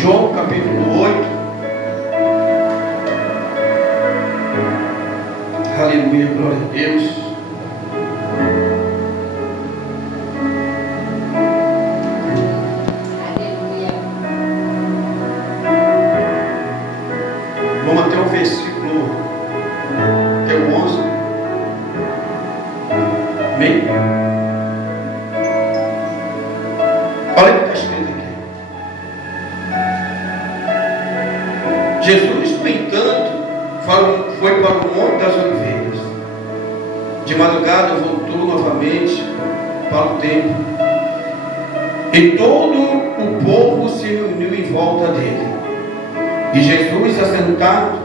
João capítulo 8. Aleluia, glória a Deus. Aleluia. Vamos até o versículo que é o 11. Amém? Olha o que está escrito aqui. Jesus, no entanto, foi para o Monte das Oliveiras. De madrugada voltou novamente para o templo. E todo o povo se reuniu em volta dele. E Jesus, assentado,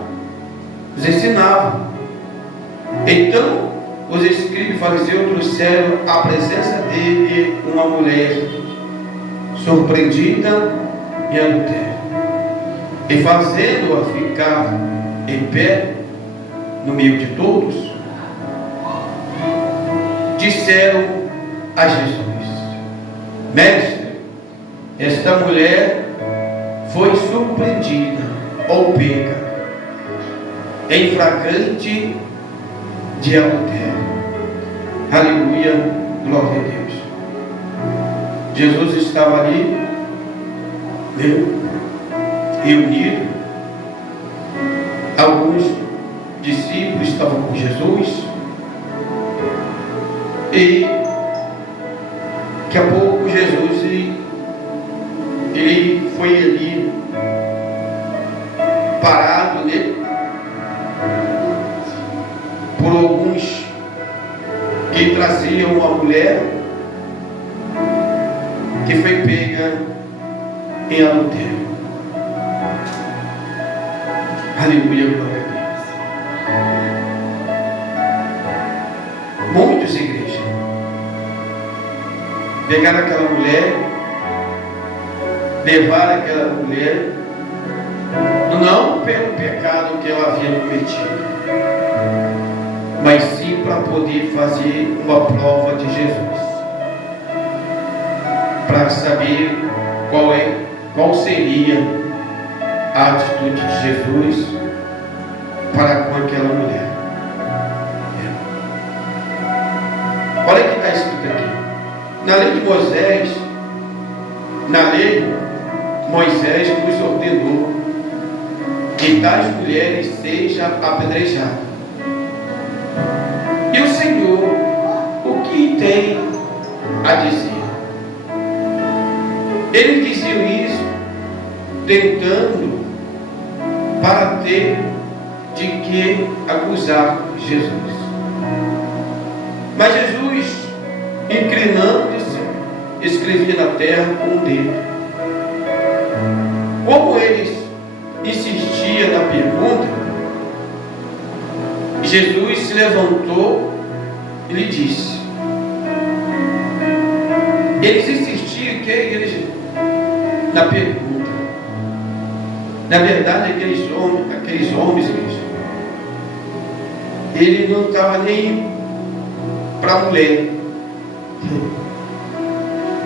os ensinava. Então, os escribas e fariseus trouxeram à presença dele uma mulher surpreendida em adultério. E fazendo-a ficar em pé no meio de todos, disseram a Jesus: Mestre, esta mulher foi surpreendida ou pega em flagrante de adultério. Aleluia, glória a Deus. Jesus estava ali, reunido. Alguns discípulos estavam com Jesus. E daqui a pouco Jesus ele foi ali parado, né, por alguns que traziam uma mulher que foi pega em adultério. Aleluia, glória a Deus. Muitos, igreja, pegaram aquela mulher, levaram aquela mulher, não pelo pecado que ela havia cometido, mas sim para poder fazer uma prova de Jesus, para saber qual seria a atitude de Jesus para com aquela mulher. Olha o que está escrito aqui. Na lei de Moisés, Moisés nos ordenou que tais mulheres sejam apedrejadas. E o Senhor, o que tem a dizer? Eles diziam isso tentando para ter de que acusar Jesus. Mas Jesus, inclinando-se, escrevia na terra com o dedo. Como eles insistiam na pergunta, Jesus se levantou e lhe disse. Eles insistiam que igreja na pergunta. Na verdade, aqueles homens, igreja, ele não estava nem para a mulher.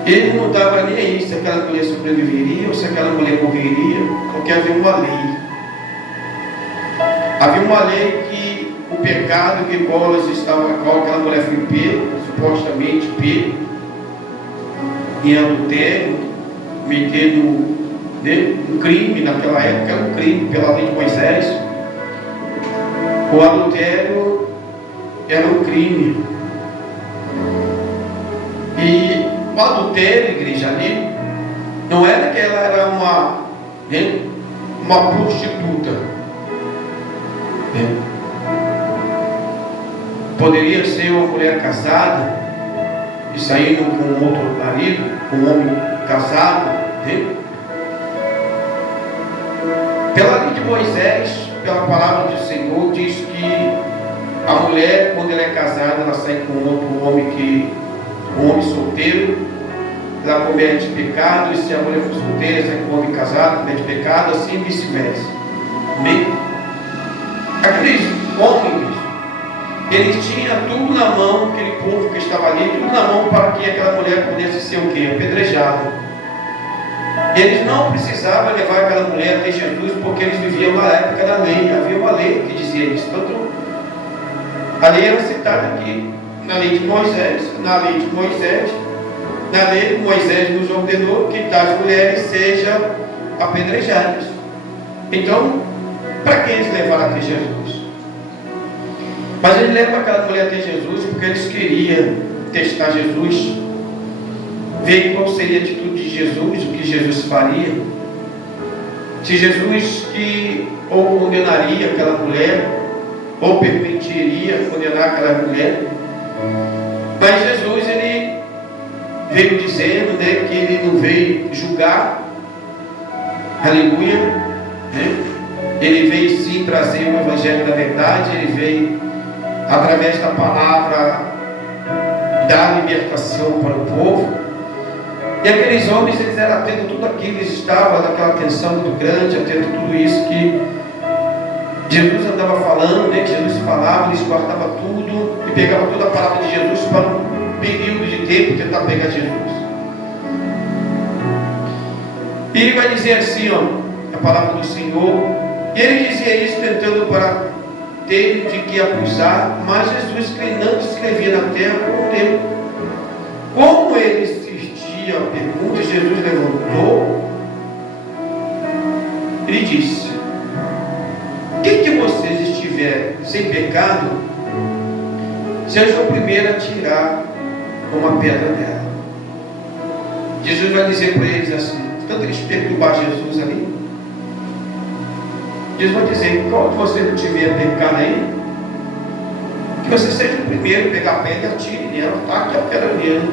Ele não estava nem aí se aquela mulher sobreviveria ou se aquela mulher morreria, porque havia uma lei. Havia uma lei que o pecado que qual aquela mulher foi pego, supostamente pego, em adultério, metendo um crime naquela época, era um crime pela lei de Moisés. O adultério era um crime. E o adultério, igreja, ali, não era que ela era uma prostituta. Poderia ser uma mulher casada e saindo com um outro marido, com um homem casado. Pela lei de Moisés, pela palavra do Senhor, diz que a mulher, quando ela é casada, ela sai com outro homem um homem solteiro, ela comete pecado, e se a mulher for solteira, sai com um homem casado, comete pecado, assim vice-versa. Amém? Aqueles homens, eles tinham tudo na mão, aquele povo que estava ali, tudo na mão para que aquela mulher pudesse ser o quê? Apedrejada. Eles não precisavam levar aquela mulher até Jesus, porque eles viviam na época da lei. Havia uma lei que dizia isso. Tanto a lei era citada aqui, na lei de Moisés, na lei de Moisés nos ordenou que tais mulheres sejam apedrejadas. Então, para que eles levaram até Jesus? Mas eles levam aquela mulher até Jesus porque eles queriam testar Jesus, ver qual seria a atitude de Jesus, o que Jesus faria. Se Jesus que ou condenaria aquela mulher, ou permitiria condenar aquela mulher. Mas Jesus, ele veio dizendo, né, que ele não veio julgar, aleluia, né? Ele veio sim trazer o evangelho da verdade, ele veio através da palavra dar libertação para o povo. E aqueles homens, eles eram atentos a tudo aquilo, eles estavam naquela tensão muito grande, atento a tudo isso que Jesus andava falando, né, que Jesus falava, eles guardavam tudo e pegavam toda a palavra de Jesus para um período de tempo tentar pegar Jesus. E ele vai dizer assim, ó, a palavra do Senhor, e ele dizia isso tentando para ter de que acusar, mas Jesus, que não escrevia na terra, respondeu. Como ele insistia a pergunta, Jesus levantou, ele disse: quem de vocês estiver sem pecado, seja o primeiro a tirar uma pedra dela. Jesus vai dizer para eles assim, tanto eles perturbar Jesus ali, Jesus vai dizer: qual de vocês não tiver pecado aí, que você seja o primeiro a pegar a pedra e atire nela, taque a pedra nele.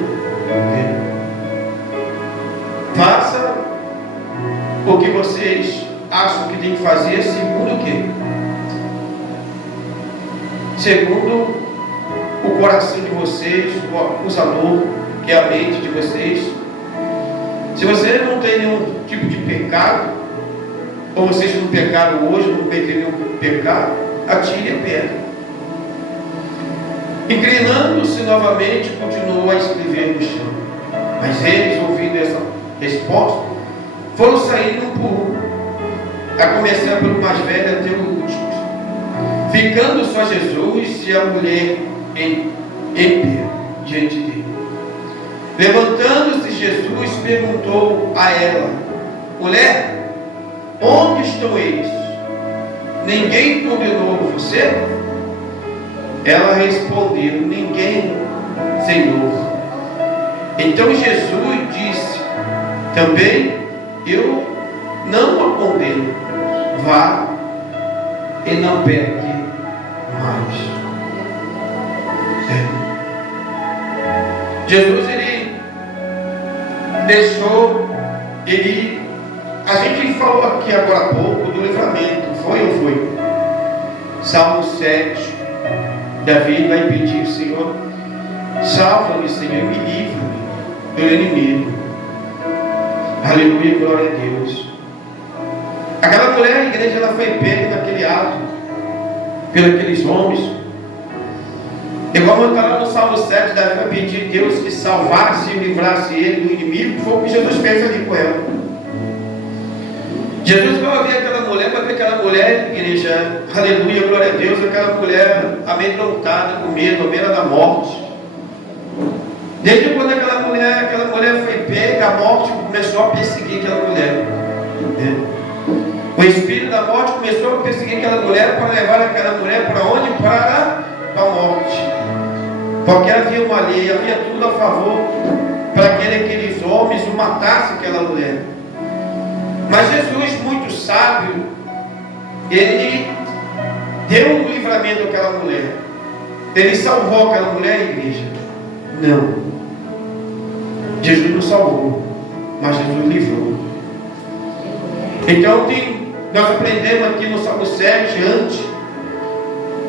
Faça o que vocês acham que tem que fazer, segundo o quê? Segundo o coração de vocês, o acusador, que é a mente de vocês. Se você não tem nenhum tipo de pecado, ou vocês não pecaram hoje, não cometeram nenhum pecado, atire a pedra. Inclinando-se novamente, continuou a escrever no chão. Mas eles, ouvindo essa resposta, foram saindo um por um, a começar pelo mais velho até o último, ficando só Jesus e a mulher em pé diante dele. Levantando-se Jesus, perguntou a ela: mulher, onde estão eles? Ninguém condenou você? Ela respondeu: ninguém, Senhor. Então Jesus disse: também eu não a condeno. Vá e não peque mais. Jesus, ele deixou, a gente falou aqui agora há pouco do livramento, foi ou foi? Salmo 7, Davi vai pedir: Senhor, salva-me, Senhor, e me livra-me do inimigo. Aleluia, glória a Deus. Aquela mulher, a igreja, ela foi pega naquele ato, pelos aqueles homens. E como está lá no Salmo 7, Davi vai pedir a Deus que salvasse e livrasse ele do inimigo. Foi o que Jesus fez ali com ela. Jesus vai ver aquela mulher, igreja, aleluia, glória a Deus, aquela mulher amedrontada, com medo, à beira da morte. Desde quando aquela mulher foi pega, a morte começou a perseguir aquela mulher. O espírito da morte começou a perseguir aquela mulher para levar aquela mulher para onde? Para a morte. Porque havia uma lei, havia tudo a favor para que aqueles homens o matassem aquela mulher. Mas Jesus, muito sábio, ele deu um livramento àquela mulher. Ele salvou aquela mulher, igreja? Não. Jesus não salvou, mas Jesus livrou. Então nós aprendemos aqui no Salmo 7 antes,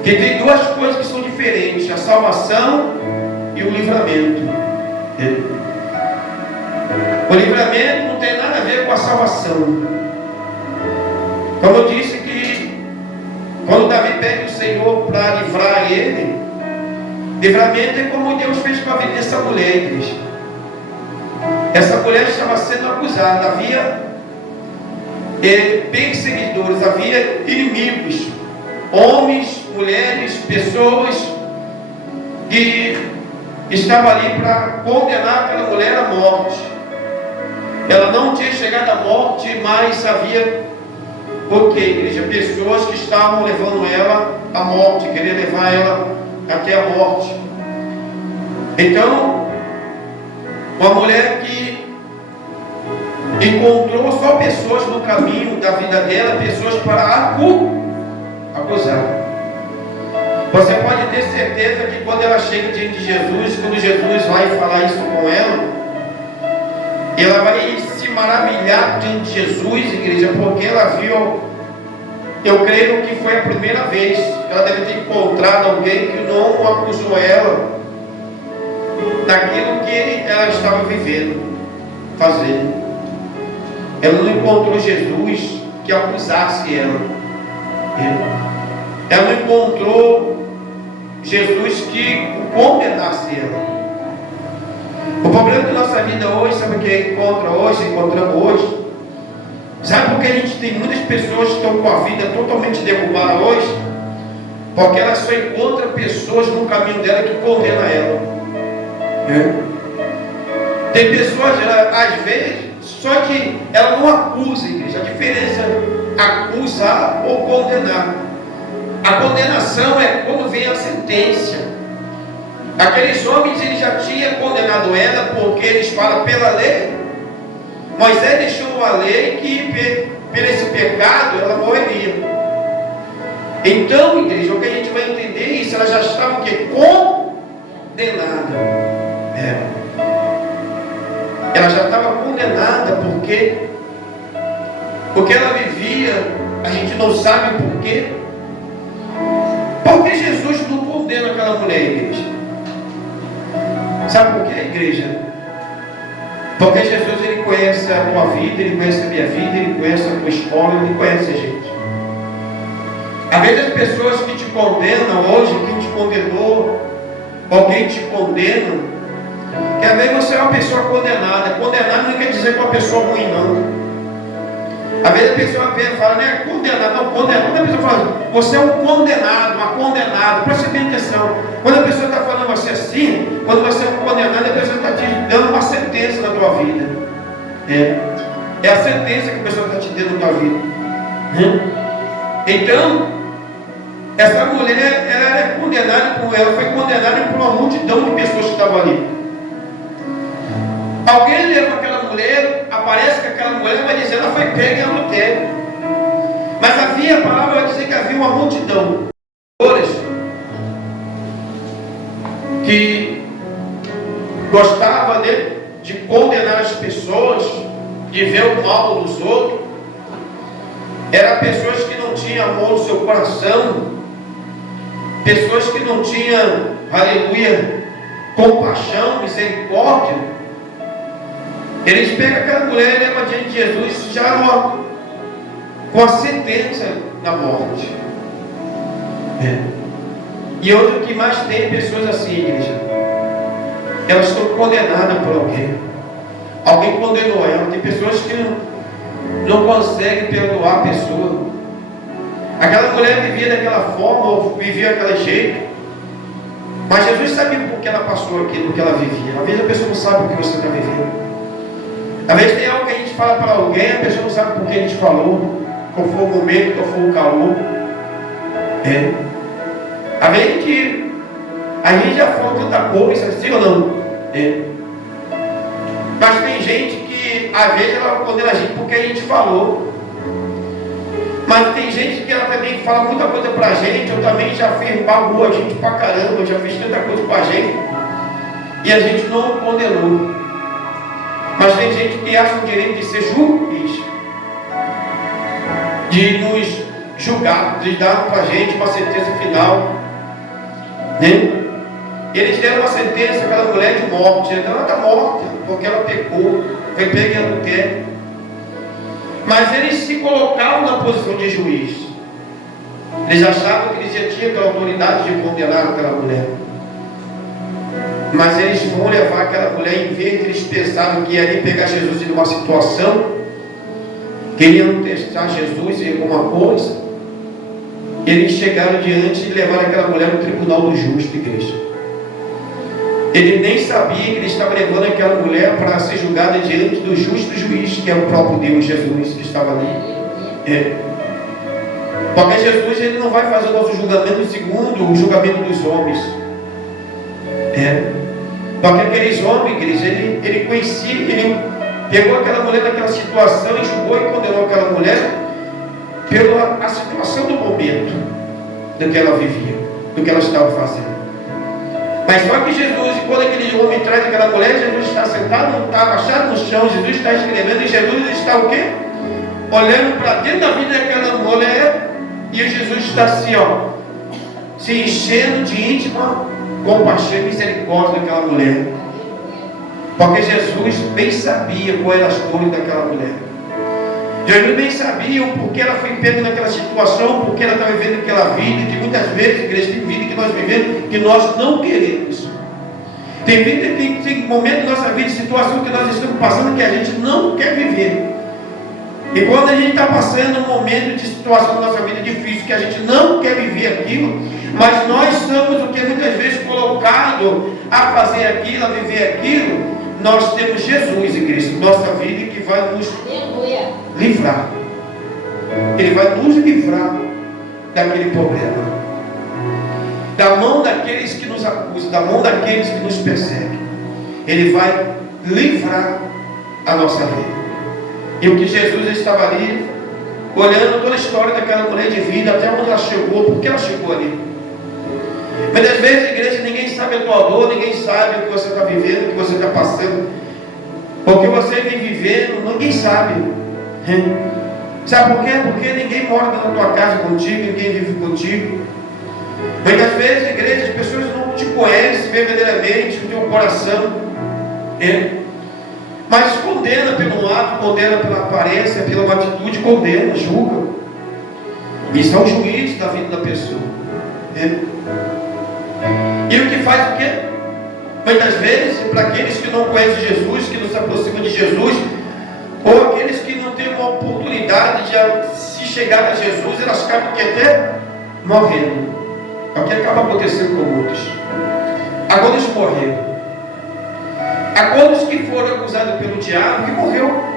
que tem duas coisas que são diferentes: a salvação e o livramento. O livramento não tem nada a ver com a salvação. Como eu disse, que quando Davi pede o Senhor para livrar ele, livramento é como Deus fez com a vida dessa mulher, igreja. Essa mulher estava sendo acusada. Havia perseguidores, havia inimigos, homens, mulheres, pessoas que estavam ali para condenar aquela mulher à morte. Ela não tinha chegado à morte, mas havia, por quê, igreja? Pessoas que estavam levando ela à morte, queriam levar ela até a morte. Então, uma mulher que encontrou só pessoas no caminho da vida dela, pessoas para acusar. Você pode ter certeza que quando ela chega diante de Jesus, quando Jesus vai falar isso com ela vai se maravilhar diante de Jesus, igreja, porque ela viu, eu creio que foi a primeira vez que ela deve ter encontrado alguém que não acusou ela daquilo que ela estava vivendo, fazendo. Ela não encontrou Jesus que acusasse ela. Ela não encontrou Jesus que condenasse ela. O problema da nossa vida hoje, sabe o que encontramos hoje? Sabe por que a gente tem muitas pessoas que estão com a vida totalmente derrubada hoje? Porque ela só encontra pessoas no caminho dela que condenam ela. Tem pessoas, às vezes, só que ela não acusa, igreja. A diferença é acusar ou condenar. A condenação é quando vem a sentença. Aqueles homens, ele já tinha condenado ela, porque eles falam pela lei. Moisés deixou a lei que por esse pecado ela morreria. Então, igreja, o que a gente vai entender é isso. Ela já estava o quê? Condenada. Ela já estava condenada porque ela vivia, a gente não sabe por quê. Por que Jesus não condena aquela mulher, igreja? Sabe por quê, igreja? Porque Jesus, ele conhece a tua vida, ele conhece a minha vida, ele conhece a tua escola, ele conhece a gente. Às vezes as pessoas que te condenam hoje, quem te condenou, alguém te condena, que às vezes você é uma pessoa condenada. Condenado não quer dizer que é uma pessoa ruim, não. Às vezes a pessoa fala, né, condenado, não, condenado. Quando a pessoa fala, você é um condenado, uma condenada, preste bem atenção. Quando a pessoa está falando você assim, quando você é um condenado, a pessoa está te dando uma sentença na tua vida. É a sentença que a pessoa está te dando na tua vida. Então, essa mulher, ela era condenada por ela, foi condenada por uma multidão de pessoas que estavam ali. Alguém leva aquela mulher, aparece que aquela mulher vai dizer, ela foi pega em adultério. Mas havia, a palavra vai dizer que havia uma multidão que gostava de condenar as pessoas, de ver o mal dos outros. Eram pessoas que não tinham amor no seu coração, pessoas que não tinham, aleluia, compaixão, misericórdia. Eles pegam aquela mulher e levam diante de Jesus já com a sentença da morte. E hoje o que mais tem pessoas assim, igreja, elas estão condenadas por alguém. Alguém condenou ela. Tem pessoas que não conseguem perdoar a pessoa. Aquela mulher vivia daquela forma, ou vivia daquele jeito, mas Jesus sabia por que ela passou aquilo que ela vivia. Às vezes a pessoa não sabe o que você está vivendo. Às vezes tem algo que a gente fala para alguém, a pessoa não sabe por que a gente falou, qual foi o momento, qual foi o calor. Às vezes que a gente já falou tanta coisa, assim ou não? Mas tem gente que às vezes ela condena a gente porque a gente falou. Mas tem gente que ela também fala muita coisa pra gente. Eu também já fiz bagulho a gente pra caramba, eu já fiz tanta coisa com a gente e a gente não condenou. Mas tem gente que acha o direito de ser juiz, de nos julgar, de dar para a gente uma sentença final. Eles deram uma sentença àquela mulher de morte. Ela está morta porque ela pecou, foi pega em adultério. Mas eles se colocaram na posição de juiz. Eles achavam que eles já tinham aquela autoridade de condenar aquela mulher. Mas eles vão levar aquela mulher, em vez de eles pensavam que ia ali pegar Jesus em uma situação, queriam testar Jesus em alguma coisa, eles chegaram diante e levaram aquela mulher no tribunal do justo, igreja. Ele nem sabia que ele estava levando aquela mulher para ser julgada diante do justo juiz, que é o próprio Deus, Jesus, que estava ali. Porque Jesus, ele não vai fazer o nosso julgamento segundo o julgamento dos homens. Porque aqueles homens, igreja, ele conhecia, ele pegou aquela mulher naquela situação e julgou e condenou aquela mulher pela situação do momento do que ela vivia, do que ela estava fazendo. Mas só que Jesus, quando aquele homem traz aquela mulher, Jesus está sentado, não está abaixado no chão, Jesus está escrevendo, e Jesus está o quê? Olhando para dentro da vida daquela mulher, e Jesus está assim, ó, se enchendo de íntima compaixão e misericórdia daquela mulher. Porque Jesus bem sabia qual era as dores daquela mulher. Jesus bem sabia o porquê ela foi pega naquela situação, porque ela estava vivendo aquela vida, que muitas vezes, igreja, tem vida que nós vivemos que nós não queremos. Tem vida, tem momento da nossa vida, situação que nós estamos passando que a gente não quer viver. E quando a gente está passando um momento de situação da nossa vida difícil, que a gente não quer viver aquilo, mas nós somos o que muitas vezes colocado a fazer aquilo, a viver aquilo, nós temos Jesus, igreja, em nossa vida, que vai nos livrar. Ele vai nos livrar daquele problema, da mão daqueles que nos acusam, da mão daqueles que nos perseguem. Ele vai livrar a nossa vida. E o que Jesus estava ali, olhando toda a história daquela mulher de vida, até onde ela chegou, por que ela chegou ali. Muitas vezes, igreja, ninguém sabe a tua dor, ninguém sabe o que você está vivendo, o que você está passando, o que você vem vivendo, ninguém sabe. Sabe por quê? Porque ninguém mora na tua casa contigo, ninguém vive contigo. Muitas vezes, igreja, as pessoas não te conhecem verdadeiramente, o teu coração. Mas condena pelo ato, condena pela aparência, pela atitude, condena, julga. Isso é o juiz da vida da pessoa. E o que faz o quê? Muitas vezes, para aqueles que não conhecem Jesus, que não se aproximam de Jesus, ou aqueles que não têm uma oportunidade de se chegar a Jesus, elas acabam que até morrendo. É o que acaba acontecendo com muitos. Agora eles morreram. Aqueles que foram acusados pelo diabo, que morreu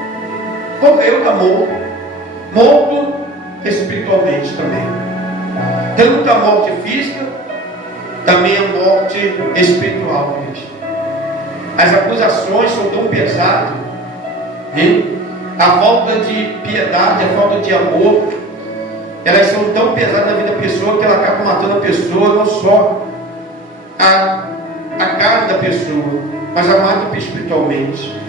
morto espiritualmente também. Tanto a morte física, também a morte espiritual. As acusações são tão pesadas, a falta de piedade, a falta de amor, elas são tão pesadas na vida da pessoa que ela acaba matando a pessoa, não só a carne da pessoa, mas a mata espiritualmente.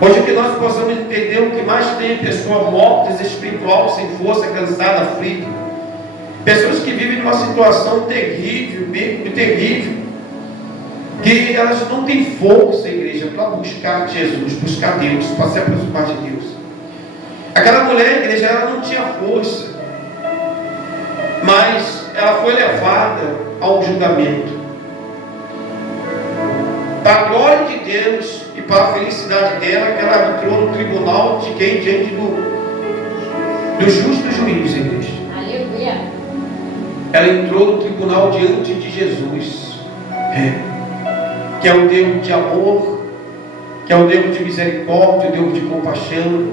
Hoje que nós possamos entender o que mais tem pessoas mortas espiritual, sem força, cansada, aflita. Pessoas que vivem numa situação terrível, terrível, que elas não têm força, igreja, para buscar Jesus, buscar Deus, para se aproximar de Deus. Aquela mulher, igreja, ela não tinha força, mas ela foi levada a um julgamento. Para a glória de Deus e para a felicidade dela, que ela entrou no tribunal de quem? Diante do justo juiz, igreja. Aleluia. Ela entrou no tribunal diante de Jesus, que é o Deus de amor, que é o Deus de misericórdia, o Deus de compaixão,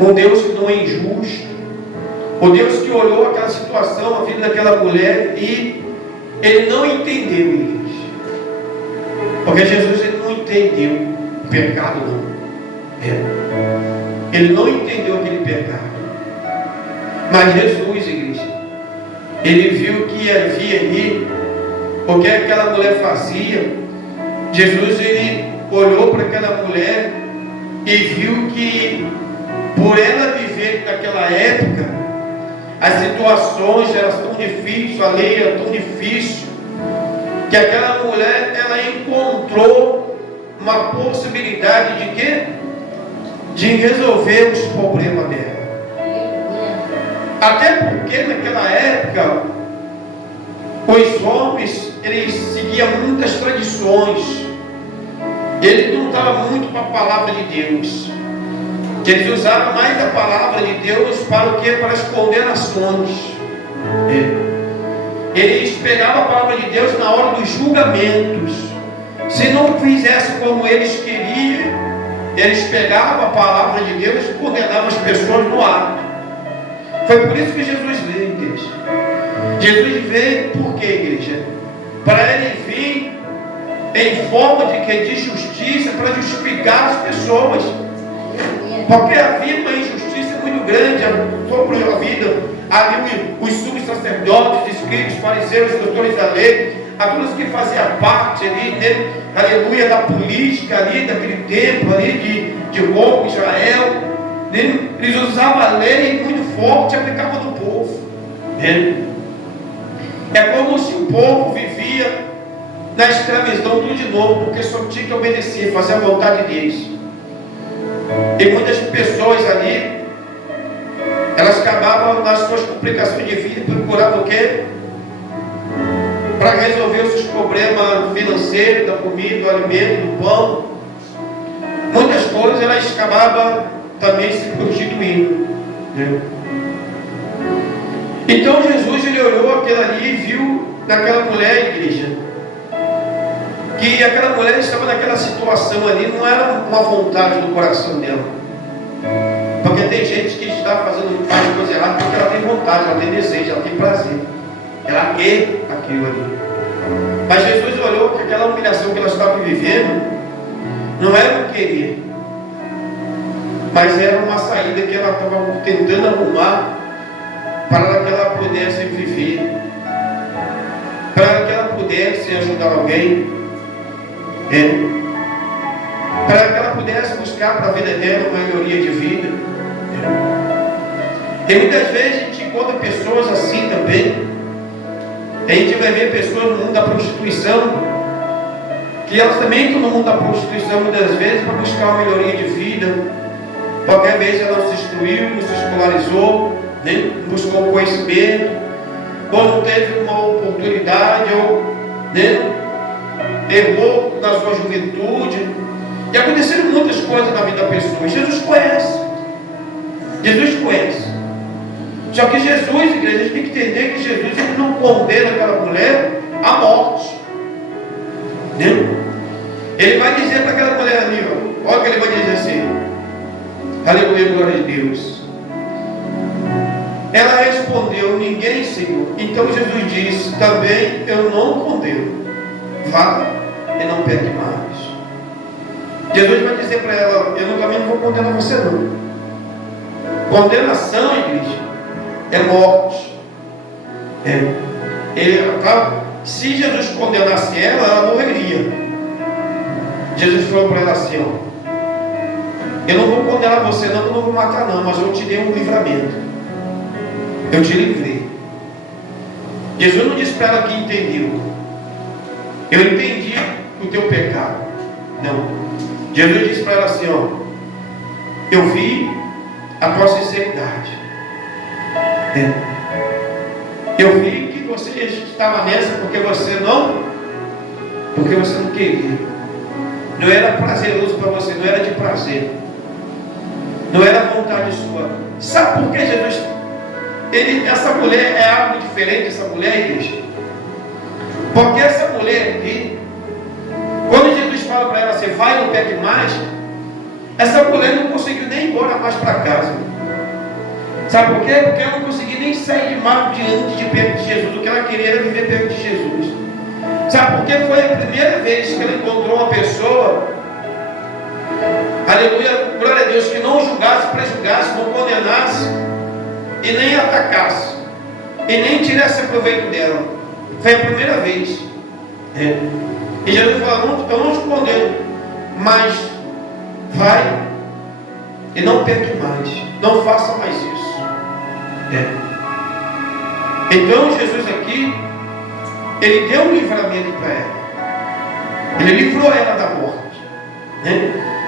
um Deus que não é injusto, o Deus que olhou aquela situação, a vida daquela mulher, e Ele não entendeu, igreja. Porque Jesus, Ele não entendeu o pecado, não. Ele não entendeu aquele pecado. Mas Jesus, igreja, Ele viu que havia ali, o que aquela mulher fazia. Jesus, Ele olhou para aquela mulher e viu que, por ela viver naquela época, as situações eram tão difíceis, a lei era tão difícil, que aquela mulher, ela encontrou uma possibilidade de quê? De resolver os problemas dela. Até porque naquela época os homens, ele seguia muitas tradições. Ele não estava muito para a palavra de Deus. Ele usava mais a palavra de Deus para o que? Para as condenações. Ele pegava a palavra de Deus na hora dos julgamentos. Se não fizesse como eles queriam, eles pegavam a palavra de Deus e condenavam as pessoas no ato. Foi por isso que Jesus veio, igreja. Jesus veio por quê, igreja? Para ele vir em forma de justiça, para justificar as pessoas. Porque havia uma injustiça muito grande sobre a vida. Ali os sumos sacerdotes, escribas, fariseus, doutores da lei, aqueles que faziam parte ali, né, aleluia, da política ali, daquele tempo ali de Roma, Israel, né, eles usavam a lei muito forte e aplicavam no povo, né? É como se o povo vivia na escravidão tudo de novo, porque só tinha que obedecer, fazer a vontade deles. E muitas pessoas ali, elas acabavam nas suas complicações de vida e procuravam o quê? Para resolver os seus problemas financeiros, da comida, do alimento, do pão. Muitas coisas elas acabavam também se prostituindo, né? Então Jesus, ele olhou aquilo ali e viu naquela mulher, igreja, que aquela mulher estava naquela situação ali, não era uma vontade do coração dela. Porque tem gente que está faz coisa errada porque ela tem vontade, ela tem desejo, ela tem prazer, ela quer aquilo ali. Mas Jesus olhou que aquela humilhação que ela estava vivendo não era o querer, mas era uma saída que ela estava tentando arrumar para que ela pudesse viver, para que ela pudesse ajudar alguém, para que ela pudesse buscar para a vida dela uma melhoria de vida. E muitas vezes a gente encontra pessoas assim também. A gente vai ver pessoas no mundo da prostituição, que elas também estão no mundo da prostituição muitas vezes para buscar uma melhoria de vida. Qualquer vez ela não se instruiu, não se escolarizou, né? Buscou conhecimento, ou não teve uma oportunidade, ou, né, errou na sua juventude. E aconteceram muitas coisas na vida da pessoa. E Jesus conhece. Jesus conhece. Só que Jesus, igreja, a gente tem que entender que Jesus, ele não condena aquela mulher à morte, né? Ele vai dizer para aquela mulher ali, ó, olha o que ele vai dizer assim: aleluia, glória a Deus. Ela respondeu: ninguém, Senhor. Então Jesus disse: também eu não condeno, vá e não peque mais. Jesus vai dizer para ela: eu também não vou condenar você não. Condenação, igreja, é morte. Se Jesus condenasse ela, ela morreria. Jesus falou para ela assim, ó: eu não vou condenar você não, eu não vou matar não, mas eu te dei um livramento, eu te livrei. Jesus não disse para ela que entendeu: eu entendi o teu pecado. Não. Jesus disse para ela assim, ó: eu vi a tua sinceridade. Eu vi que você estava nessa porque você não queria. Não era prazeroso para você, não era de prazer, não era vontade sua. Sabe por que Jesus, essa mulher é algo diferente, essa mulher, igreja? Porque essa mulher aqui, quando Jesus fala para ela assim, vai, não peque mais, essa mulher não conseguiu nem ir embora mais para casa. Sabe por quê? Porque ela não conseguia nem sair de mar diante de perto de Jesus. O que ela queria era viver perto de Jesus. Sabe por quê? Foi a primeira vez que ela encontrou uma pessoa, aleluia, glória a Deus, que não julgasse, prejulgasse, não condenasse e nem atacasse e nem tirasse proveito dela. Foi a primeira vez. E Jesus falou: eu não te condeno, mas vai e não peque mais, não faça mais isso. Então Jesus aqui, ele deu um livramento para ela. Ele livrou ela da morte,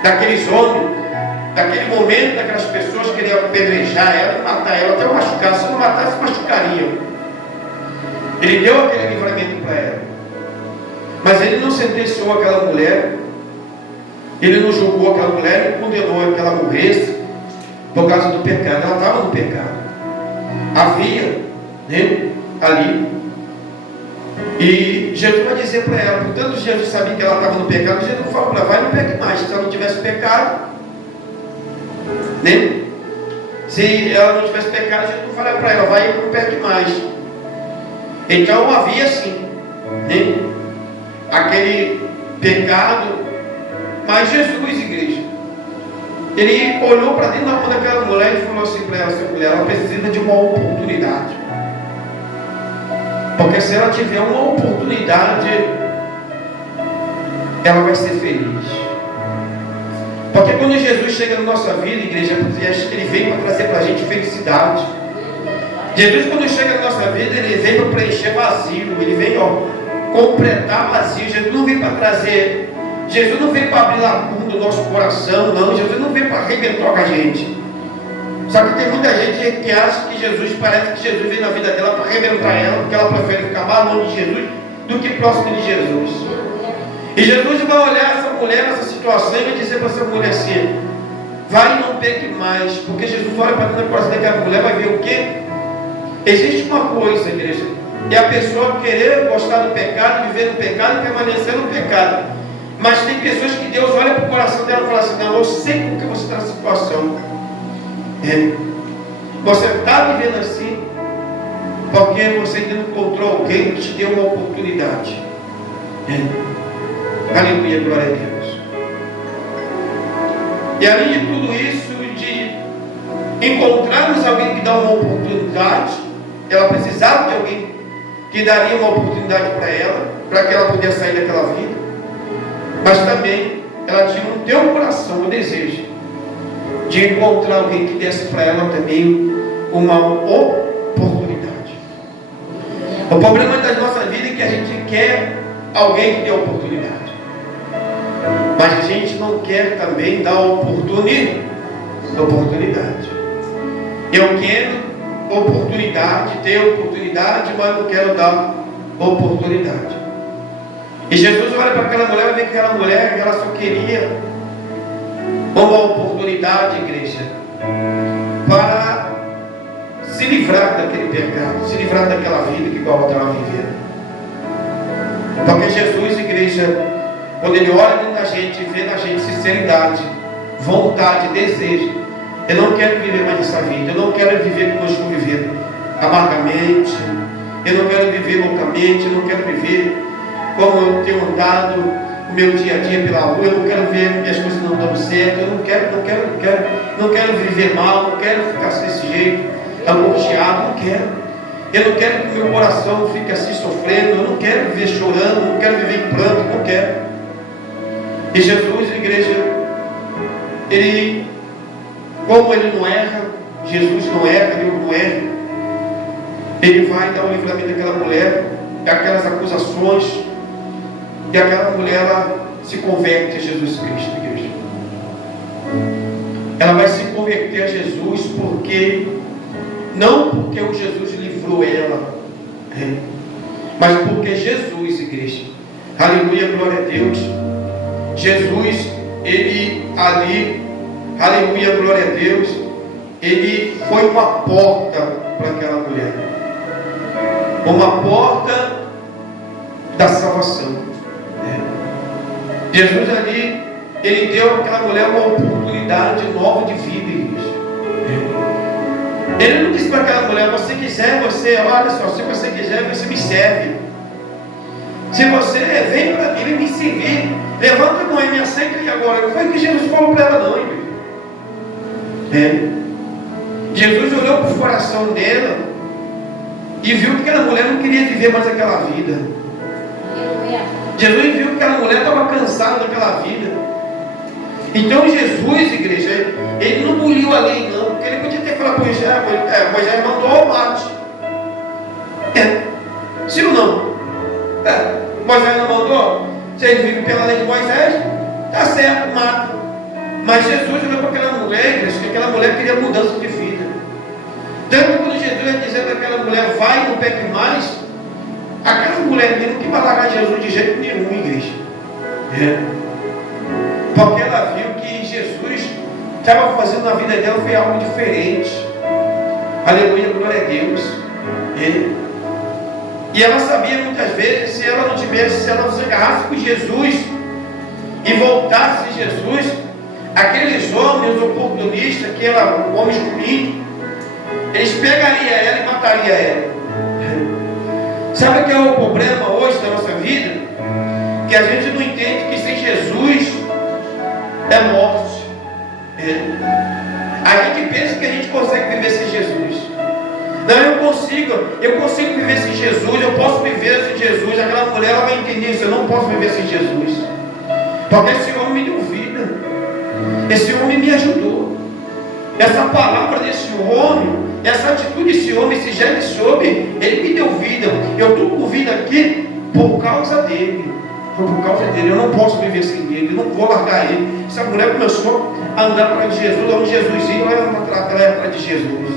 daqueles homens, daquele momento, daquelas pessoas que queriam apedrejar ela e matar ela, até machucar. Se não matasse, machucaria. Ele deu aquele livramento para ela. Mas ele não sentenciou aquela mulher, ele não julgou aquela mulher e condenou que ela morresse por causa do pecado. Ela estava no pecado. Havia, né, ali. E Jesus vai dizer para ela, portanto Jesus sabia que ela estava no pecado, Jesus não falou para ela, vai, não peque mais. Se ela não tivesse pecado, né? Se ela não tivesse pecado, Jesus não falava para ela, vai, não peque mais. Então havia sim, né, aquele pecado, mas Jesus, igreja, ele olhou para dentro da mão daquela mulher e falou assim para ela, essa mulher, ela precisa de uma oportunidade. Porque se ela tiver uma oportunidade, ela vai ser feliz. Porque quando Jesus chega na nossa vida, igreja, ele vem para trazer para a gente felicidade. Jesus, quando chega na nossa vida, ele vem para preencher vazio, ele vem, completar vazio. Jesus não vem para trazer, Jesus não vem para abrir lacuna do nosso coração, não. Jesus não vem para arrebentar com a gente. Só que tem muita gente que acha que Jesus, parece que Jesus vem na vida dela para arrebentar ela, porque ela prefere ficar mais longe de Jesus do que próximo de Jesus. E Jesus vai olhar essa mulher nessa situação e vai dizer para essa mulher assim, vai e não peque mais, porque Jesus olha para dentro do coração daquela mulher, vai ver o quê? Existe uma coisa, igreja, é a pessoa querer gostar do pecado, viver no pecado e permanecer no pecado. Mas tem pessoas que Deus olha para o coração dela e fala assim, não, eu sei porque você está nessa situação. Você está vivendo assim porque você ainda não encontrou alguém que te deu uma oportunidade. Aleluia, glória a Deus. E além de tudo isso, de encontrarmos alguém que dá uma oportunidade, ela precisava de alguém que daria uma oportunidade para ela, para que ela pudesse sair daquela vida. Mas também ela tinha no teu coração o desejo de encontrar alguém que desse para ela também uma oportunidade. O problema da nossa vida é que a gente quer alguém que dê oportunidade, mas a gente não quer também dar oportunidade. Eu quero oportunidade, ter oportunidade, mas não quero dar oportunidade. E Jesus olha para aquela mulher e vê que aquela mulher, ela só queria uma oportunidade, igreja, para se livrar daquele pecado, se livrar daquela vida que igual ela estava vivendo. Porque Jesus, igreja, quando Ele olha dentro da gente, vê na gente sinceridade, vontade, desejo. Eu não quero viver mais essa vida, eu não quero viver como eu estou vivendo, amargamente, eu não quero viver loucamente, eu não quero viver como eu tenho andado o meu dia a dia pela rua, eu não quero ver minhas coisas não dando certo, eu não quero viver mal, não quero ficar desse jeito, angustiado, não quero. Eu não quero que o meu coração fique assim sofrendo, eu não quero viver chorando, não quero viver em pranto, não quero. E Jesus, igreja, Ele, como Ele não erra, Jesus não erra, Deus não erra, Ele vai dar o livramento daquela mulher, daquelas acusações, e aquela mulher, ela se converte a Jesus Cristo, igreja. Ela vai se converter a Jesus não porque o Jesus livrou ela, mas porque Jesus, igreja, aleluia, glória a Deus, Jesus, Ele ali, aleluia, glória a Deus, Ele foi uma porta para aquela mulher, uma porta da salvação. Jesus ali, Ele deu àquela mulher uma oportunidade nova de vida, igreja. Ele não disse para aquela mulher, você quiser, olha só, se você quiser, você me serve. Se você vem para mim me servir, levanta a mão e me aceita aqui agora. Não foi o que Jesus falou para ela não, igreja. Jesus olhou para o coração dela e viu que aquela mulher não queria viver mais aquela vida. Jesus viu que aquela mulher estava cansada daquela vida. Então Jesus, igreja, Ele não buliu a lei não, porque Ele podia ter falado para Moisés mandou, mate. Sim ou não? Moisés não mandou? Se ele vive pela lei de Moisés, está certo, mata. Mas Jesus olhou para aquela mulher, igreja, que aquela mulher queria mudança de vida. Tanto quando Jesus ia dizer para aquela mulher, vai e não peque mais, Aquela mulher ali não queria largar Jesus de jeito nenhum, igreja. Porque ela viu que Jesus estava fazendo na vida dela foi algo diferente. Aleluia, glória a Deus. E ela sabia muitas vezes, se ela não se agarrasse com Jesus e voltasse de Jesus, aqueles homens oportunistas, homens ruins, eles pegariam ela e matariam ela. Sabe o que é o problema hoje da nossa vida? Que a gente não entende que sem Jesus é morte. A gente pensa que a gente consegue viver sem Jesus. Não, eu consigo viver sem Jesus, eu posso viver sem Jesus. Aquela mulher ela vai entender isso, eu não posso viver sem Jesus. Porque esse homem me deu vida, esse homem me ajudou. Essa palavra desse homem, essa atitude desse homem, esse gesto desse homem, ele me deu vida. Eu estou com vida aqui por causa dele. Foi por causa dele, eu não posso viver sem ele, eu não vou largar ele. Essa mulher começou a andar atrás de Jesus, onde Jesus ia, ela ia atrás de Jesus.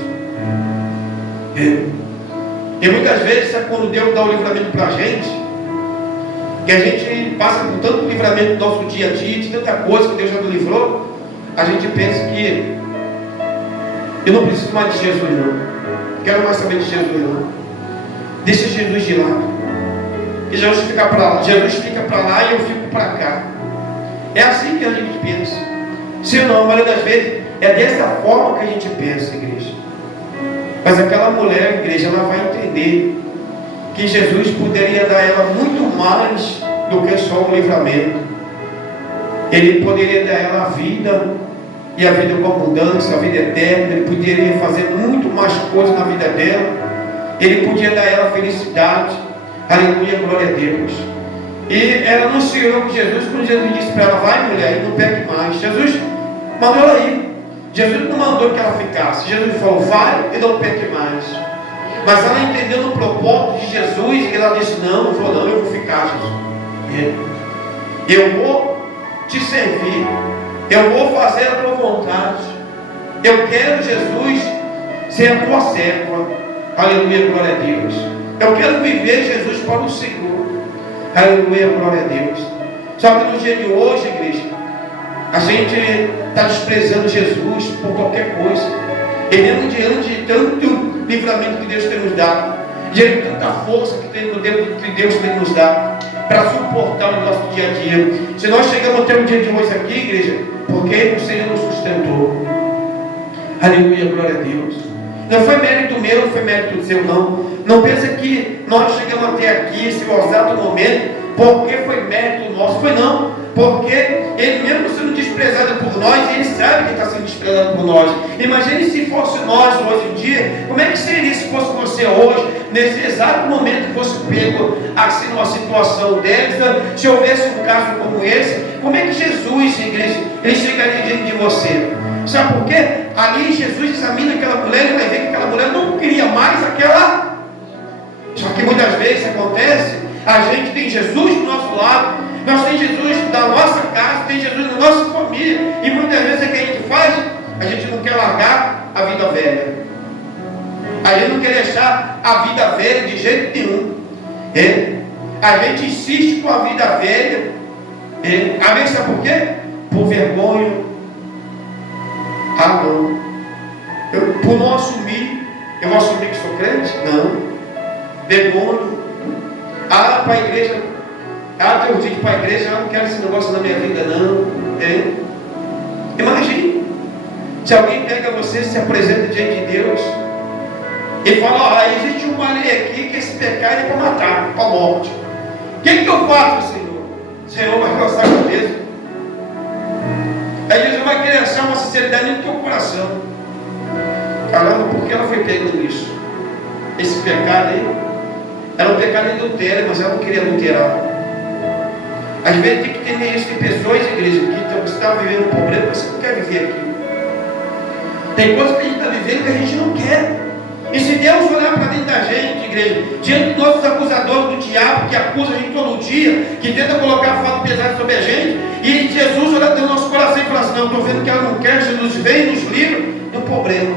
E muitas vezes, sabe, quando Deus dá o livramento para a gente, que a gente passa por tanto livramento no nosso dia a dia, de tanta coisa que Deus já nos livrou, a gente pensa que eu não preciso mais de Jesus não, quero mais saber de Jesus não, deixa Jesus de lado, e Jesus fica para lá e eu fico para cá. É assim que a gente pensa. Se não, a maioria das vezes é dessa forma que a gente pensa, igreja. Mas aquela mulher, igreja, ela vai entender que Jesus poderia dar a ela muito mais do que só um livramento. Ele poderia dar a ela a vida, e a vida com abundância, a vida eterna. Ele poderia fazer muito mais coisas na vida dela. Ele podia dar a ela felicidade. Aleluia, glória a Deus. E ela não se irou com Jesus quando Jesus disse para ela: vai, mulher, e não peque mais. Jesus mandou ela ir. Jesus não mandou que ela ficasse. Jesus falou: vai e não peque mais. Mas ela entendeu no propósito de Jesus, e ela disse: não, não vou não, eu vou ficar, Jesus. Eu vou te servir, eu vou fazer a tua vontade. Eu quero, Jesus, ser a tua serva. Aleluia, glória a Deus. Eu quero viver, Jesus, para o Senhor. Aleluia, glória a Deus. Só que no dia de hoje, igreja, a gente está desprezando Jesus por qualquer coisa. E mesmo diante de tanto livramento que Deus tem nos dado, diante de tanta força que Deus tem nos dado para suportar o nosso dia a dia. Se nós chegamos até o dia de hoje aqui, igreja, porque o Senhor nos sustentou. Aleluia, glória a Deus. Não foi mérito meu, não foi mérito seu, não. Não pensa que nós chegamos até aqui, esse exato momento, porque foi mérito nosso. Foi não, porque Ele mesmo sendo desprezado por nós, Ele sabe que está sendo desprezado por nós. Imagine se fosse nós hoje em dia, como é que seria se fosse você hoje, nesse exato momento que fosse pego assim numa situação dessa, se houvesse um caso como esse, como é que Jesus, igreja, Ele chegaria diante de você? Sabe por quê? Ali Jesus examina aquela mulher e vai ver que aquela mulher não queria mais aquela. Só que muitas vezes acontece, a gente tem Jesus do nosso lado, nós temos Jesus da nossa casa, tem Jesus da nossa família, e muitas vezes o que a gente faz? A gente não quer largar a vida velha. A gente não quer deixar a vida velha de jeito nenhum. A gente insiste com a vida velha. Amém? Sabe por quê? Por vergonha. Ah, não. Por não assumir, eu vou assumir que sou crente? Não. Vergonha. Ah, para a igreja. Ah, tem um dia para a igreja, eu não quero esse negócio na minha vida, não. Imagine se alguém pega você, se apresenta diante de Deus e fala: ó, existe uma lei aqui que esse pecado é para matar, para a morte. O que eu faço, Senhor? O Senhor vai coçar a cabeça. Aí Jesus vai querer achar uma sinceridade no teu coração. Caramba, por que ela foi pega nisso? Esse pecado aí era um pecado de adultério, mas ela não queria adulterar. Às vezes tem que entender isso. Tem pessoas, igreja, que você está vivendo um problema, mas você não quer viver aquilo. Tem coisas que a gente está vivendo que a gente não quer. E se Deus olhar para dentro da gente, igreja, diante dos nossos acusadores do diabo, que acusa a gente todo dia, que tenta colocar fardo pesado sobre a gente, e Jesus olhar dentro do nosso coração e falar assim: não, estou vendo que ela não quer, Jesus vem e nos livra do problema.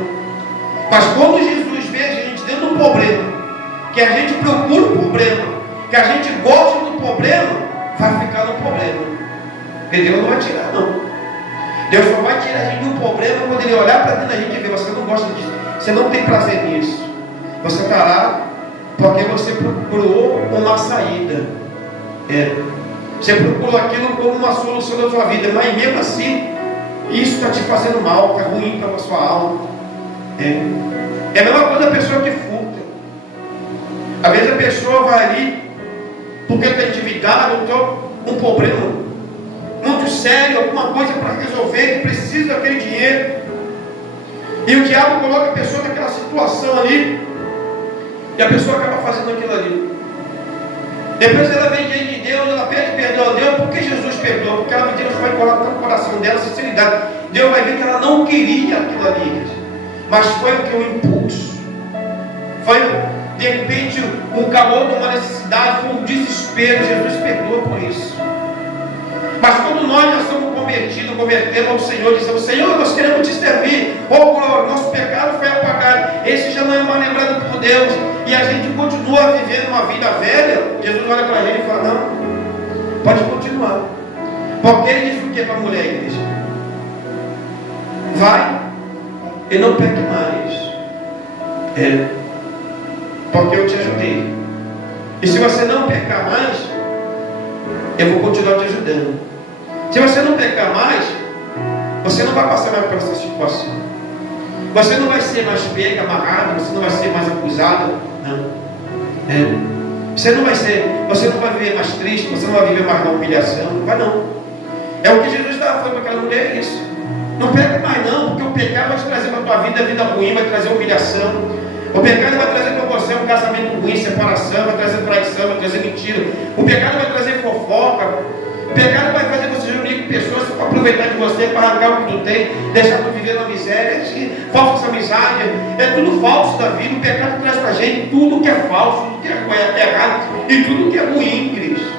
Mas quando Jesus vê a gente dentro do problema, que a gente procura o problema, que a gente goste do problema, vai ficar no problema. Porque Deus não vai tirar, não. Deus só vai tirar a gente do problema quando Ele olhar para dentro da gente e ver, você não gosta disso, você não tem prazer nisso. Você está lá porque você procurou uma saída. Você procurou aquilo como uma solução da sua vida, mas mesmo assim, isso está te fazendo mal, está ruim para a sua alma. É a mesma coisa da pessoa que furta. Às vezes a pessoa vai ali porque está endividada, ou tem um problema muito sério, alguma coisa para resolver, que precisa daquele dinheiro, e o diabo coloca a pessoa naquela situação ali, e a pessoa acaba fazendo aquilo ali. Depois ela vem diante de Deus, ela pede perdão a Deus. Por que Jesus perdoou? Porque Deus vai colocar no coração dela sinceridade. Deus vai ver que ela não queria aquilo ali, mas foi o que? Um impulso. Foi de repente um calor de uma necessidade, foi um desespero. Jesus perdoa por isso. Mas quando nós somos convertemos ao Senhor, dizemos: Senhor, nós queremos te servir, glória, nosso pecado foi apagado, esse já não é mais lembrado por Deus, e a gente continua vivendo uma vida velha. Jesus olha para a gente e fala: não, pode continuar. Porque Ele diz o que para a mulher, igreja? Vai e não peque mais. Porque eu te ajudei. E se você não pecar mais, eu vou continuar te ajudando. Se você não pecar mais, você não vai passar mais por essa situação. Você não vai ser mais pega, amarrado, você não vai ser mais acusado. Não. Você não vai viver mais triste, você não vai viver mais na humilhação. Não vai não. É o que Jesus estava falando para aquela mulher, isso. Não peca mais não, porque o pecado vai te trazer para a tua vida ruim, vai trazer humilhação. O pecado vai trazer para você um casamento ruim, separação, vai trazer traição, vai trazer mentira. O pecado vai trazer fofoca. O pecado vai fazer você reunir com pessoas para aproveitar de você, para arrancar o que tu tem, deixar tu viver na miséria, falsa amizade. É tudo falso da vida. O pecado traz para a gente tudo que é falso, tudo que é errado e tudo que é ruim, Cristo.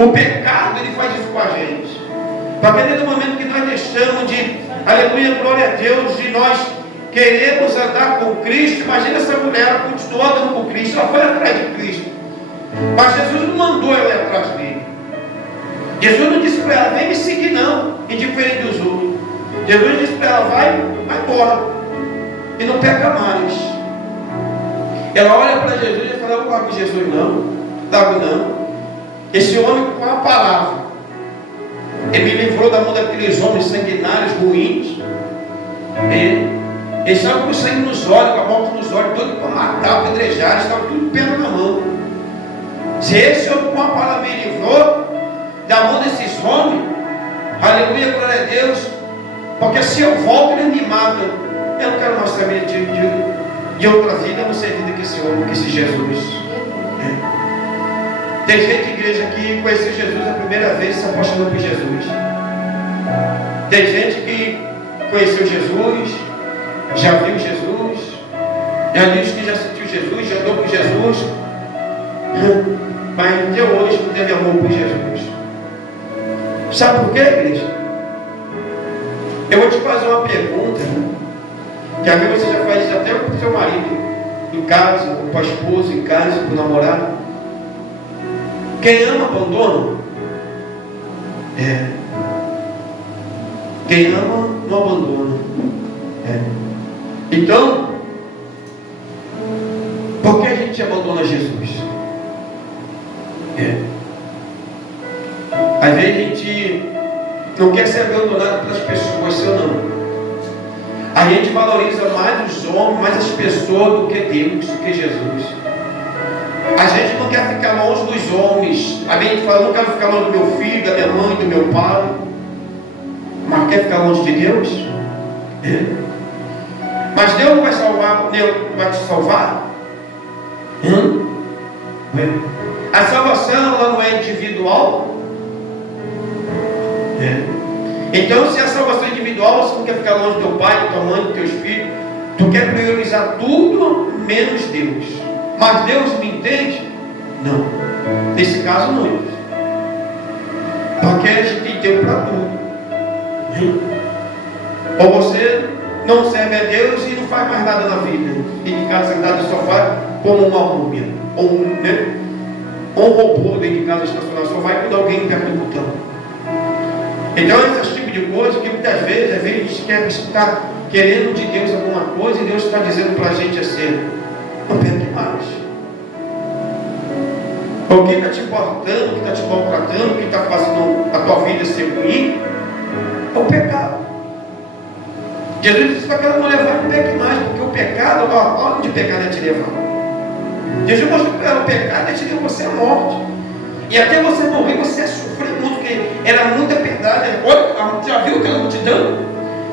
O pecado, ele faz isso com a gente. Porque desde o momento que nós deixamos de, aleluia, glória a Deus, de nós queremos andar com Cristo. Imagina essa mulher, ela continuou andando com Cristo, ela foi atrás de Cristo, mas Jesus não mandou ela ir atrás dele. Jesus não disse para ela: vem me seguir não, indiferente dos outros. Jesus disse para ela: vai embora e não peca mais. Ela olha para Jesus e fala: eu não gosto de Jesus não. Esse homem com a palavra, ele me livrou da mão daqueles homens sanguinários, ruins. Eles estavam com o sangue nos olhos, com a morte nos olhos, tudo para matar, apedrejar, estavam tudo pena na mão. Se esse homem com a palavra me livrou da mão desses homens, aleluia, glória a Deus, porque se eu volto ele me mata. Eu não quero mais saber de outra vida, não sei vida que esse homem, que esse Jesus. Tem gente, igreja, que conheceu Jesus a primeira vez e se apaixonou por Jesus. Tem gente que conheceu Jesus, já viu Jesus, já disse que já sentiu Jesus, já andou com Jesus, mas até hoje não teve amor por Jesus. Sabe por quê, igreja? Eu vou te fazer uma pergunta, que às vezes você já faz isso até para o seu marido em casa, ou para a esposa em casa, para o namorado. Quem ama abandona? Quem ama não abandona. Então, por que a gente abandona Jesus? Às vezes a gente não quer ser abandonado pelas pessoas, se ou não. A gente valoriza mais os homens, mais as pessoas do que Deus, do que Jesus. A gente não quer ficar longe dos homens. A gente fala: não quero ficar longe do meu filho, da minha mãe, do meu pai. Mas quer ficar longe de Deus? Mas Deus não vai salvar, Deus vai te salvar? A salvação ela não é individual? Então, se a salvação é individual, você não quer ficar longe do teu pai, da tua mãe, dos teus filhos. Tu quer priorizar tudo menos Deus. Mas Deus me entende? Não. Nesse caso não. Porque a gente tem tempo para tudo. Ou você não serve a Deus e não faz mais nada na vida. E de casa sentado no sofá como uma múmia. ou um robô dentro de casa estacionado, só vai quando alguém perto do botão. Então, esse tipo de coisa que muitas vezes, a gente quer estar querendo de Deus alguma coisa e Deus está dizendo para a gente assim: não pegue mais. O que está te importando, o que está te maltratando, o que está fazendo a tua vida ser ruim, é o pecado. Jesus disse para aquela mulher: vai, não pegue mais, porque o pecado, olha onde o pecado é te levar. Jesus mostrou para ela: o pecado é te levar você à morte. E até você morrer, você sofreu muito, porque era muita pedra. Olha, já viu aquela multidão?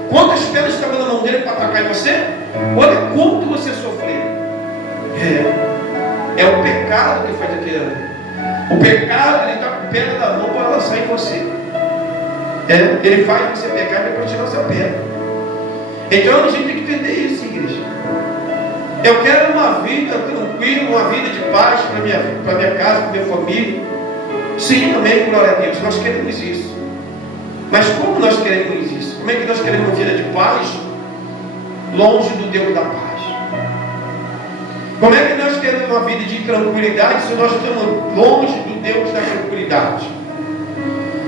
Quantas pedras estavam na mão dele para atacar em você? Olha quanto você sofreu. É o pecado que faz aquilo ali. O pecado, ele está com pedra na mão para lançar em você. Ele faz você pecar e depois tirar essa pedra. Então a gente tem que entender isso, igreja. Eu quero uma vida tranquila, uma vida de paz para minha casa, para minha família. Sim, amém, glória a Deus. Nós queremos isso. Mas como nós queremos isso? Como é que nós queremos uma vida de paz longe do Deus da paz? Como é que nós queremos uma vida de tranquilidade se nós estamos longe do Deus da tranquilidade?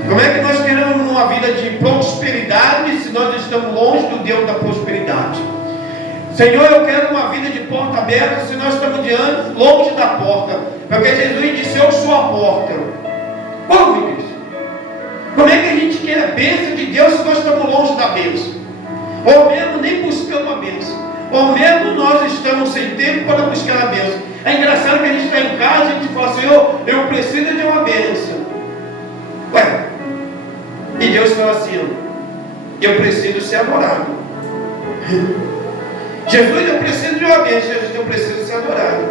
Como é que nós queremos uma vida de prosperidade se nós estamos longe do Deus da prosperidade? Senhor, eu quero uma vida de porta aberta se nós estamos longe da porta. Porque Jesus disse: eu sou a porta. Como, igreja? Como é que a gente quer a bênção de Deus se nós estamos longe da bênção? Ou mesmo nem buscando a bênção. Ou mesmo nós estamos sem tempo para buscar a bênção. É engraçado que a gente está em casa e a gente fala: Senhor, eu preciso de uma bênção. Ué, e Deus fala assim: eu preciso ser adorado. Jesus, eu preciso de uma bênção. Jesus, eu preciso ser adorado.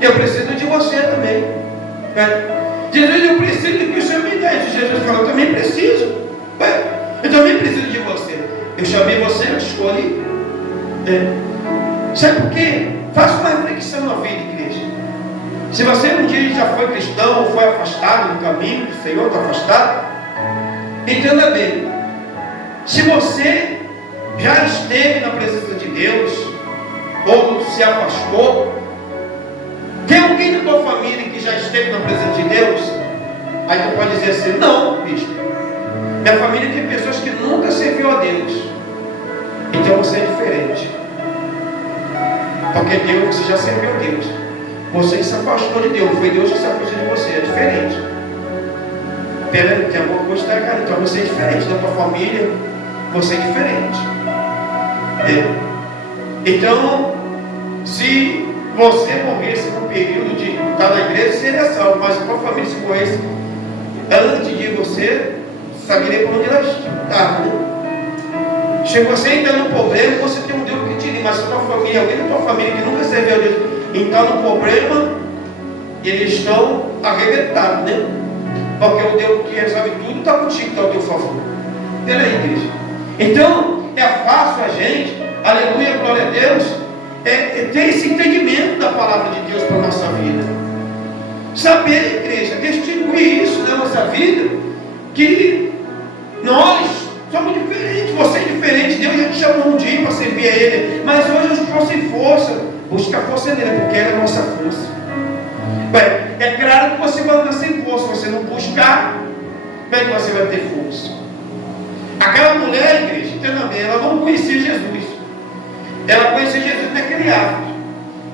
Eu preciso de você também. Jesus, eu preciso que o Senhor me dê. Jesus fala: eu também preciso. Eu também preciso de você. Eu chamei você, eu te escolhi. Sabe por quê? Faça uma reflexão na vida, igreja. Se você um dia já foi cristão ou foi afastado do caminho do Senhor, está afastado, entenda bem. Se você já esteve na presença de Deus ou se afastou, tem alguém da tua família que já esteve na presença de Deus? Aí tu pode dizer assim: não, bispo, minha família tem pessoas que nunca serviu a Deus. Então você é diferente. Porque Deus, você já serviu a Deus. Você se afastou de Deus. Foi Deus que se afastou de você. É diferente. Pera, tem alguma coisa que está errada. Então você é diferente da tua família. Você é diferente. Então, se você morresse no período de estar na igreja, seria salvo. Mas se a tua família se morresse antes de você, saberia por onde ela está, né? Se você está no problema, você tem um Deus que te diz. Mas se a tua família, alguém da tua família que nunca serviu a Deus, está no problema, eles estão arrebentados, né? Porque o Deus que resolve tudo está contigo, está ao teu favor. Peraí, igreja. Então, é fácil a gente, aleluia, glória a Deus, ter esse entendimento da palavra de Deus para a nossa vida. Saber, igreja, distinguir isso na nossa vida, que nós somos diferentes. Você é diferente. Deus já te chamou um dia para servir a Ele, mas hoje eu estou sem força. Busca a força nele, porque Ele é a nossa força. É claro que você vai andar sem força. Se você não buscar, como é que você vai ter força? Aquela mulher, igreja, entenda bem, ela não conhecia Jesus. Ela conhecia Jesus naquele ato.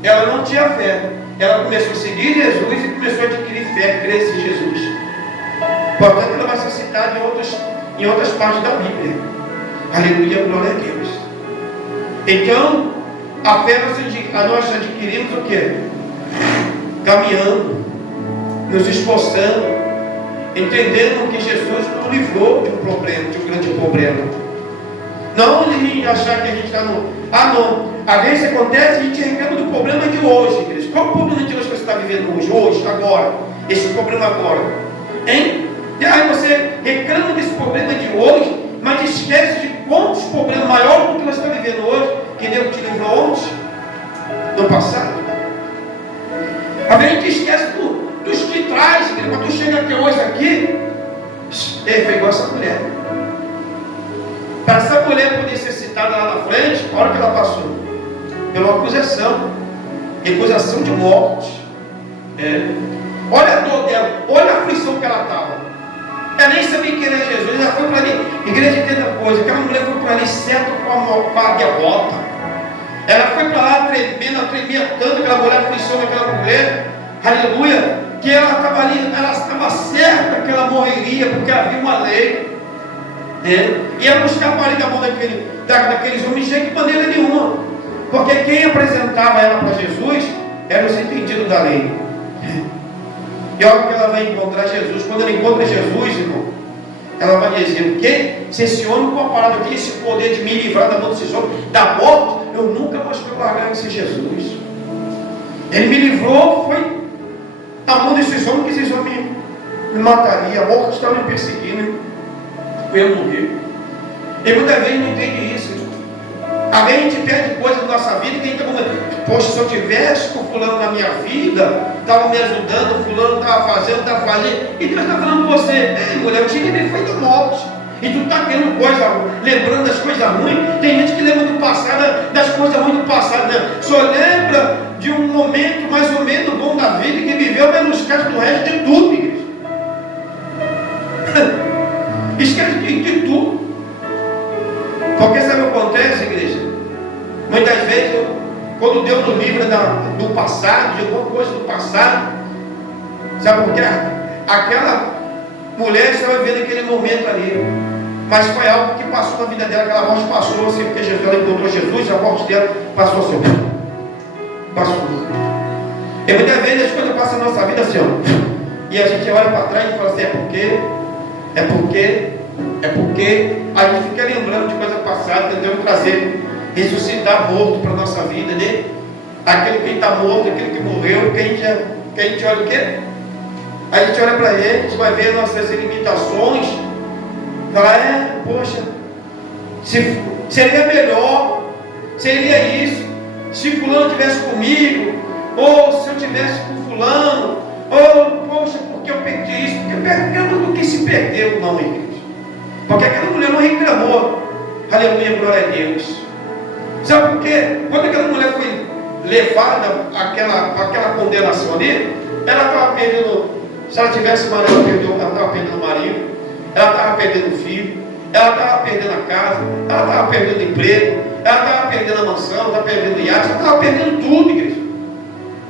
Ela não tinha fé. Ela começou a seguir Jesus e começou a adquirir fé, crer em Jesus. Portanto, ela vai ser citada em outras partes da Bíblia. Aleluia, glória a Deus. Então, a fé nós adquirimos o quê? Caminhando, nos esforçando, entendendo que Jesus nos livrou de um problema, de um grande problema. Não de achar que a gente está no... não. Às vezes acontece, a gente reclama do problema de hoje, igreja. Qual é o problema de hoje que você está vivendo hoje? Hoje, agora. Esse problema agora. Hein? E aí você reclama desse problema de hoje, mas esquece de quantos problemas maiores do que você está vivendo hoje, que Deus te livrou ontem, no passado. A gente esquece dos que traz, igreja. Quando tu chega até hoje aqui, foi igual essa mulher. Para essa mulher poder ser citada lá na frente, a hora que ela passou pela acusação de morte, Olha a dor dela, olha a aflição que ela estava. Ela nem sabia quem era Jesus. Ela foi para ali, igreja, entenda coisa, aquela mulher foi para ali certo com a derrota. Ela foi para lá tremendo, ela tremia tanto, aquela mulher, a aflição daquela mulher, aleluia, que ela estava ali, ela estava certa que ela morreria, porque havia uma lei, e ela não escaparia da mão daqueles homens de maneira nenhuma, porque quem apresentava ela para Jesus era os entendidos da lei. E olha que ela vai encontrar Jesus. Quando ela encontra Jesus, irmão, ela vai dizer: o quê? Se esse homem com a palavra tem esse poder de me livrar da mão desses homens, da morte, eu nunca mais vou largar esse Jesus. Ele me livrou, foi a mão desses homens, que esses homens me matariam, a morte estava me perseguindo, eu morrer. E muitas vezes não entende isso. A gente pede coisas na nossa vida que a gente está falando: poxa, se eu tivesse com fulano na minha vida, estava me ajudando, fulano estava fazendo, e Deus está falando com você: ei, mulher, o dia que foi da morte, e tu está querendo coisa, lembrando das coisas ruins. Tem gente que lembra do passado, das coisas ruins do passado, né? Só lembra de um momento mais ou menos bom da vida, que viveu, mas não esquece do resto de tudo, igreja. Esquece de tudo. Porque sabe o que acontece, igreja? Muitas vezes, quando Deus nos livra do passado, de alguma coisa do passado, sabe por quê? Aquela mulher estava vivendo aquele momento ali, mas foi algo que passou na vida dela. Aquela morte passou assim, porque ela encontrou Jesus, a morte dela passou assim, passou. E muitas vezes as coisas passam na nossa vida assim, e a gente olha para trás e fala assim: é porque a gente fica lembrando de coisa passada, tentando trazer, ressuscitar morto para a nossa vida, né? Aquele que está morto, aquele que morreu, que a gente olha o quê? A gente olha para ele, a gente vai ver nossas limitações, fala: poxa, seria melhor, seria isso, se fulano estivesse comigo, ou se eu estivesse com fulano, ou, poxa, porque eu perdi isso, porque perdendo do que se perdeu, não, igreja. Porque aquela mulher não reclamou, aleluia, glória a Deus. Sabe por quê? Quando aquela mulher foi levada àquela condenação ali, ela estava perdendo, se ela tivesse marido, ela estava perdendo o marido, ela estava perdendo o filho, ela estava perdendo a casa, ela estava perdendo o emprego, ela estava perdendo a mansão, ela estava perdendo o iate, ela estava perdendo tudo, igreja.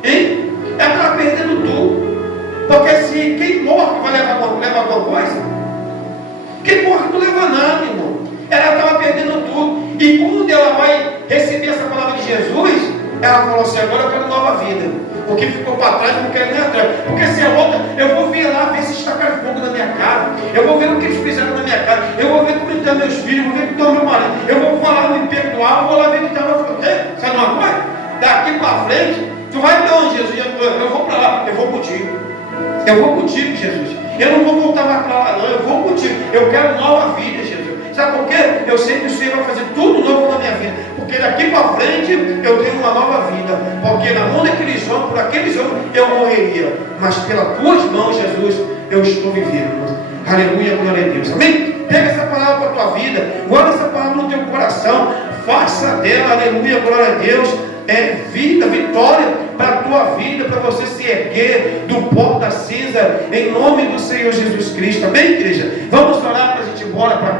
Hein? Ela estava perdendo tudo. Porque se quem morre vai levar alguma coisa? Quem morre não leva nada, irmão. Ela estava perdendo tudo. E quando ela vai receber essa palavra de Jesus, ela falou assim: agora eu quero nova vida. O que ficou para trás, eu não quero nem atrás. Porque se é outra, eu vou ver lá, ver se estacaram fogo na minha casa. Eu vou ver o que eles fizeram na minha casa. Eu vou ver como estão meus filhos, eu vou ver como está meu marido. Eu vou falar, me perdoar, eu vou lá ver que estava. Sabe uma coisa? Daqui para frente, tu vai para onde, Jesus? Eu vou para lá, eu vou contigo. Eu vou contigo, Jesus. Eu não vou voltar mais para lá, não. Eu vou contigo. Eu quero nova vida, Jesus. Sabe por quê? Eu sei que o Senhor vai fazer tudo novo na minha vida. Porque daqui para frente eu tenho uma nova vida. Porque na mão daqueles homens, por aqueles homens, eu morreria. Mas pelas tuas mãos, Jesus, eu estou vivendo. Aleluia, glória a Deus. Amém? Pega essa palavra para a tua vida. Guarda essa palavra no teu coração. Faça dela, aleluia, glória a Deus, vida, vitória para a tua vida, para você se erguer do pó da cinza, em nome do Senhor Jesus Cristo. Amém, igreja? Vamos orar para a gente ir embora para